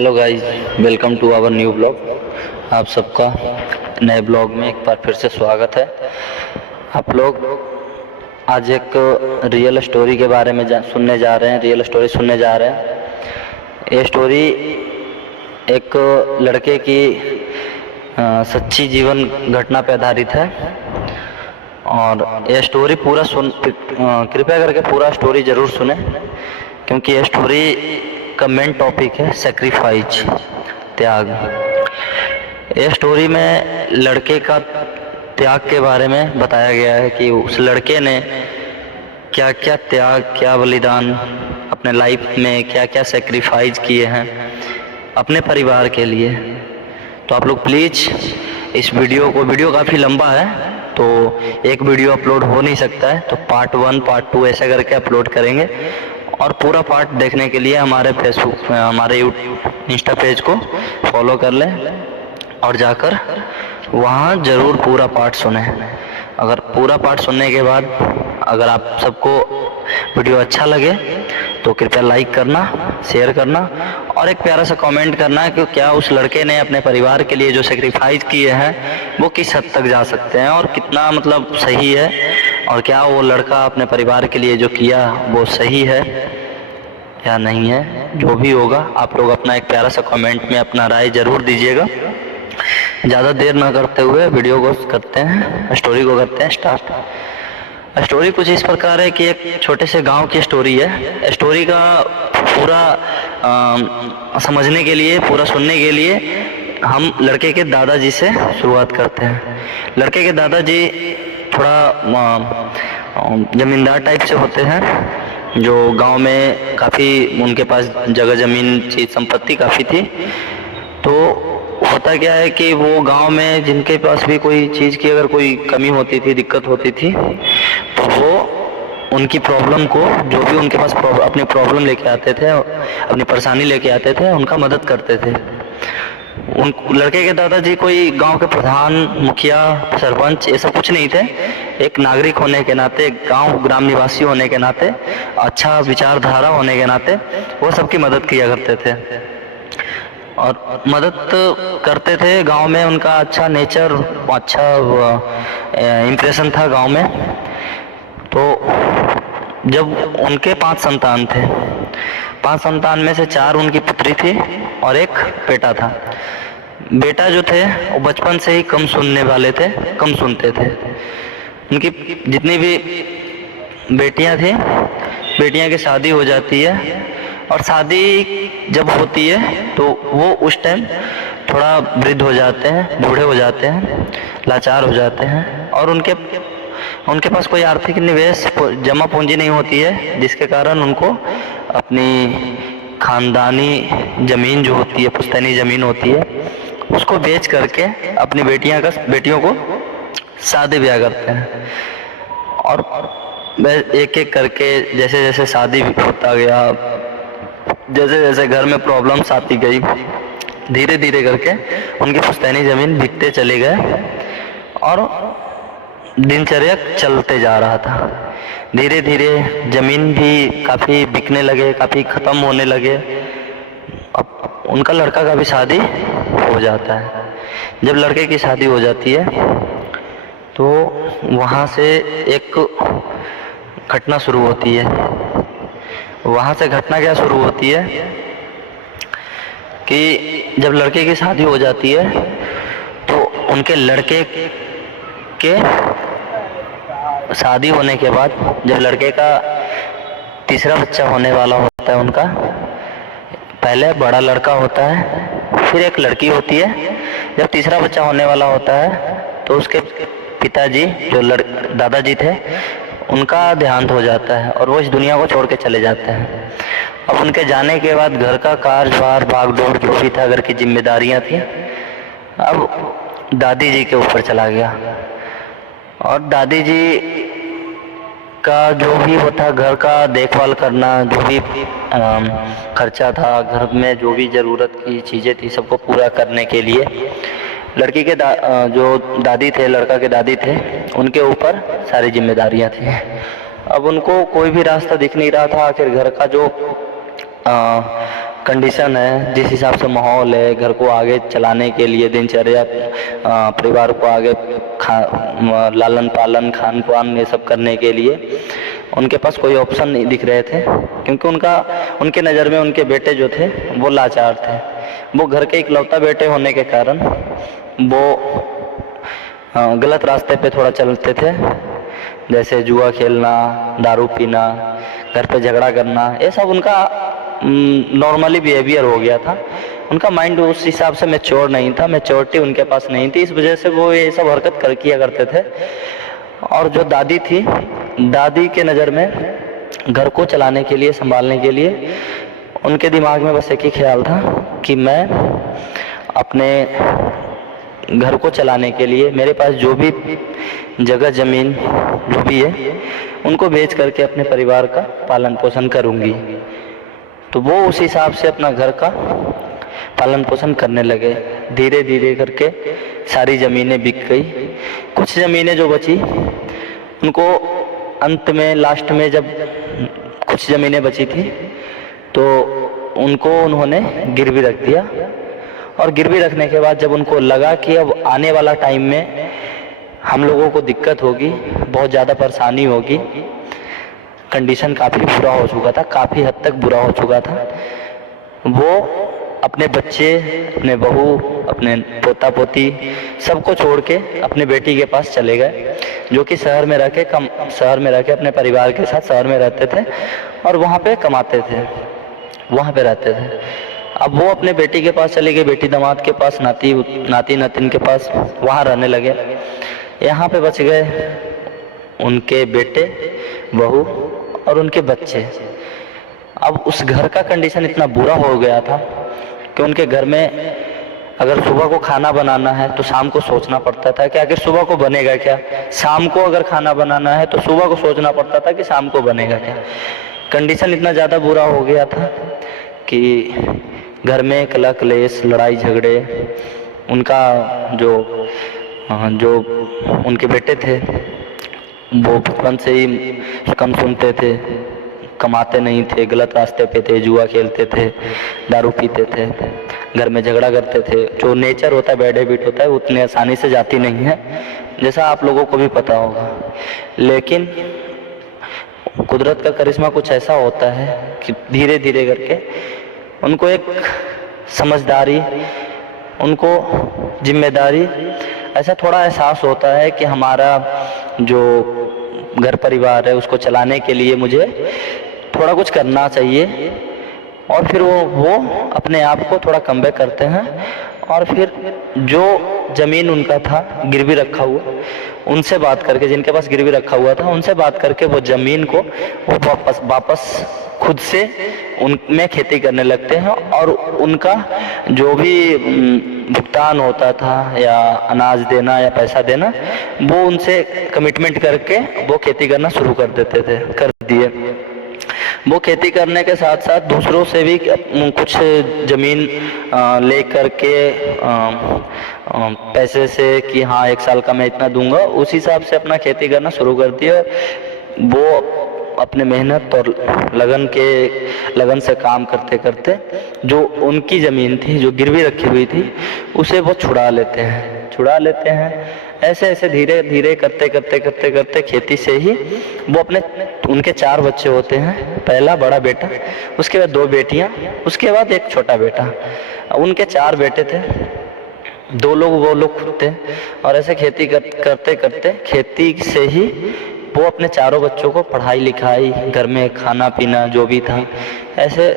Hello guys, welcome to our new blog. आप सबका नए ब्लॉग में एक बार फिर से स्वागत है। आप लोग आज एक रियल स्टोरी के बारे में सुनने जा रहे हैं। रियल स्टोरी सुनने जा रहे हैं। ये स्टोरी एक लड़के की सच्ची जीवन घटना पे आधारित है और ये स्टोरी पूरा कृपया करके पूरा स्टोरी ज़रूर सुने, क्योंकि ये स्टोरी का मेन टॉपिक है सेक्रीफाइस, त्याग। ये स्टोरी में लड़के का त्याग के बारे में बताया गया है कि उस लड़के ने क्या क्या त्याग, क्या बलिदान अपने लाइफ में क्या क्या सेक्रीफाइस किए हैं अपने परिवार के लिए। तो आप लोग प्लीज़ इस वीडियो काफ़ी लंबा है, तो एक वीडियो अपलोड हो नहीं सकता है, तो पार्ट 1 पार्ट 2 ऐसा करके अपलोड करेंगे। और पूरा पार्ट देखने के लिए हमारे फेसबुक, हमारे इंस्टा पेज को फॉलो कर लें और जाकर वहाँ ज़रूर पूरा पार्ट सुने। अगर पूरा पार्ट सुनने के बाद अगर आप सबको वीडियो अच्छा लगे तो कृपया लाइक करना, शेयर करना और एक प्यारा सा कमेंट करना कि क्या उस लड़के ने अपने परिवार के लिए जो सेक्रीफाइस किए हैं वो किस हद तक जा सकते हैं और कितना मतलब सही है, और क्या वो लड़का अपने परिवार के लिए जो किया वो सही है या नहीं है। जो भी होगा आप लोग अपना एक प्यारा सा कमेंट में अपना राय ज़रूर दीजिएगा। ज़्यादा देर ना करते हुए वीडियो को करते हैं, स्टोरी को करते हैं स्टार्ट। स्टोरी कुछ इस प्रकार है कि एक छोटे से गांव की स्टोरी है। स्टोरी का पूरा समझने के लिए, पूरा सुनने के लिए हम लड़के के दादाजी से शुरुआत करते हैं। लड़के के दादाजी थोड़ा जमींदार टाइप से होते हैं, जो गांव में काफ़ी उनके पास जगह ज़मीन चीज़ संपत्ति काफ़ी थी। तो होता क्या है कि वो गांव में जिनके पास भी कोई चीज़ की अगर कोई कमी होती थी, दिक्कत होती थी, तो वो उनकी प्रॉब्लम को, जो भी उनके पास अपनी प्रॉब्लम लेके आते थे, अपनी परेशानी लेके आते थे, उनका मदद करते थे। उन लड़के के दादाजी कोई गांव के प्रधान, मुखिया, सरपंच ऐसा कुछ नहीं थे। एक नागरिक होने के नाते, ग्राम निवासी होने के नाते, अच्छा विचारधारा होने के नाते वो सबकी मदद किया करते थे और मदद करते थे। गांव में उनका अच्छा नेचर, अच्छा इम्प्रेशन था गांव में। तो जब उनके 5 संतान थे, 5 संतान में से 4 उनकी पुत्री थी और एक बेटा था। बेटा जो थे वो बचपन से ही कम सुनने वाले थे, कम सुनते थे। उनकी जितनी भी बेटियां थी, बेटियां की शादी हो जाती है और शादी जब होती है तो वो उस टाइम थोड़ा वृद्ध हो जाते हैं, बूढ़े हो जाते हैं, लाचार हो जाते हैं और उनके पास कोई आर्थिक निवेश, जमा पूंजी नहीं होती है, जिसके कारण उनको अपनी खानदानी ज़मीन जो होती है, पुश्तैनी ज़मीन होती है, उसको बेच करके अपनी बेटियों को शादी ब्याह करते हैं। और एक एक करके जैसे जैसे शादी होता गया, जैसे जैसे घर में प्रॉब्लम्स आती गई, धीरे धीरे करके उनकी पुश्तैनी ज़मीन बिकते चले गए और दिनचर्या चलते जा रहा था। धीरे धीरे ज़मीन भी काफ़ी बिकने लगे, काफ़ी ख़त्म होने लगे। अब उनका लड़का का भी शादी हो जाता है। जब लड़के की शादी हो जाती है तो वहाँ से एक घटना शुरू होती है। वहाँ से घटना क्या शुरू होती है कि जब लड़के की शादी हो जाती है तो उनके लड़के के शादी होने के बाद जब लड़के का तीसरा बच्चा होने वाला होता है, उनका पहले बड़ा लड़का होता है, फिर एक लड़की होती है। जब तीसरा बच्चा होने वाला होता है तो उसके पिताजी जो दादाजी थे, उनका देहांत हो जाता है और वो इस दुनिया को छोड़ के चले जाते हैं। अब उनके जाने के बाद घर का कार्यभार, भागदौड़ जो भी था, घर की जिम्मेदारियां थी, अब दादी जी के ऊपर चला गया। और दादी जी का जो भी होता, घर का देखभाल करना, जो भी खर्चा था, घर में जो भी ज़रूरत की चीज़ें थी, सबको पूरा करने के लिए लड़की के जो दादी थे, लड़का के दादी थे, उनके ऊपर सारी जिम्मेदारियां थी। अब उनको कोई भी रास्ता दिख नहीं रहा था। आखिर घर का जो कंडीशन है, जिस हिसाब से माहौल है, घर को आगे चलाने के लिए, दिनचर्या, परिवार को आगे लालन पालन, खान पान, ये सब करने के लिए उनके पास कोई ऑप्शन नहीं दिख रहे थे, क्योंकि उनके नज़र में उनके बेटे जो थे वो लाचार थे। वो घर के इकलौता बेटे होने के कारण वो गलत रास्ते पे थोड़ा चलते थे, जैसे जुआ खेलना, दारू पीना, घर पे झगड़ा करना, ये सब उनका नॉर्मली बिहेवियर हो गया था। उनका माइंड उस हिसाब से मैच्योर नहीं था, मैच्योरिटी उनके पास नहीं थी, इस वजह से वो ये सब हरकत किया करते थे। और जो दादी थी, दादी के नज़र में घर को चलाने के लिए, संभालने के लिए उनके दिमाग में बस एक ही ख्याल था कि मैं अपने घर को चलाने के लिए मेरे पास जो भी जगह ज़मीन जो भी है उनको बेच करके अपने परिवार का पालन पोषण करूँगी। तो वो उस हिसाब से अपना घर का पालन पोषण करने लगे। धीरे धीरे करके सारी ज़मीनें बिक गई। कुछ ज़मीनें जो बची उनको अंत में, लास्ट में जब कुछ ज़मीनें बची थी तो उनको उन्होंने गिरवी रख दिया। और गिरवी रखने के बाद जब उनको लगा कि अब आने वाला टाइम में हम लोगों को दिक्कत होगी, बहुत ज़्यादा परेशानी होगी, कंडीशन काफ़ी बुरा हो चुका था, काफ़ी हद तक बुरा हो चुका था, वो अपने बच्चे, अपने बहू, अपने पोता पोती सबको छोड़ के अपने बेटी के पास चले गए, जो कि शहर में रह के अपने परिवार के साथ शहर में रहते थे और वहाँ पे कमाते थे, वहाँ पे रहते थे। अब वो अपने बेटी के पास चले गए, बेटी दामाद के पास, नाती नातिन के पास, वहाँ रहने लगे। यहाँ पे बच गए उनके बेटे, बहू और उनके बच्चे। अब उस घर का कंडीशन इतना बुरा हो गया था कि उनके घर में अगर सुबह को खाना बनाना है तो शाम को सोचना पड़ता था कि आखिर सुबह को बनेगा क्या, शाम को अगर खाना बनाना है तो सुबह को सोचना पड़ता था कि शाम को बनेगा क्या। कंडीशन इतना ज़्यादा बुरा हो गया था कि घर में कलह कलेश, लड़ाई झगड़े, उनका जो उनके बेटे थे वो बचपन से ही कम सुनते थे, कमाते नहीं थे, गलत रास्ते पे थे, जुआ खेलते थे, दारू पीते थे, घर में झगड़ा करते थे। जो नेचर होता है, बैड हैबिट होता है, उतनी आसानी से जाती नहीं है, जैसा आप लोगों को भी पता होगा। लेकिन कुदरत का करिश्मा कुछ ऐसा होता है कि धीरे धीरे करके उनको एक समझदारी, उनको जिम्मेदारी, ऐसा थोड़ा एहसास होता है कि हमारा जो घर परिवार है उसको चलाने के लिए मुझे थोड़ा कुछ करना चाहिए। और फिर वो अपने आप को थोड़ा कम बैक करते हैं और फिर जो ज़मीन उनका था गिरवी रखा हुआ, उनसे बात करके, जिनके पास गिरवी रखा हुआ था उनसे बात करके वो ज़मीन को वो वापस खुद से उनमें खेती करने लगते हैं। और उनका जो भी भुगतान होता था या अनाज देना या पैसा देना, वो उनसे कमिटमेंट करके वो खेती करना शुरू कर दिए। वो खेती करने के साथ साथ दूसरों से भी कुछ ज़मीन ले करके पैसे से कि हाँ 1 साल का मैं इतना दूंगा, उस हिसाब से अपना खेती करना शुरू कर दिया। वो अपने मेहनत और लगन से काम करते करते जो उनकी ज़मीन थी, जो गिरवी रखी हुई थी, उसे वो छुड़ा लेते हैं। ऐसे धीरे धीरे करते खेती से ही वो उनके 4 बच्चे होते हैं। पहला बड़ा बेटा, उसके बाद 2 बेटियां, उसके बाद एक छोटा बेटा। उनके 4 बेटे थे, 2 लोग वो लोग खुद थे। और ऐसे खेती करते खेती से ही वो अपने 4 बच्चों को पढ़ाई लिखाई, घर में खाना पीना जो भी था, ऐसे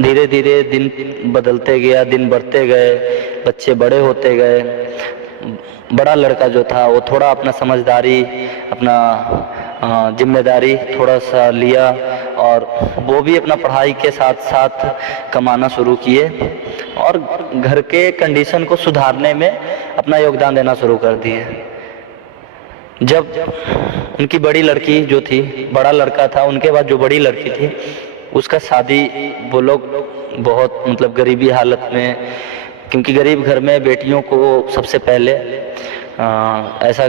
धीरे धीरे दिन बदलते गया, दिन बढ़ते गए, बच्चे बड़े होते गए। बड़ा लड़का जो था वो थोड़ा अपना समझदारी, अपना जिम्मेदारी थोड़ा सा लिया और वो भी अपना पढ़ाई के साथ साथ कमाना शुरू किए और घर के कंडीशन को सुधारने में अपना योगदान देना शुरू कर दिए। जब उनकी बड़ी लड़की जो थी, बड़ा लड़का था, उनके बाद जो बड़ी लड़की थी उसका शादी, वो लोग बहुत मतलब गरीबी हालत में, क्योंकि गरीब घर में बेटियों को सबसे पहले ऐसा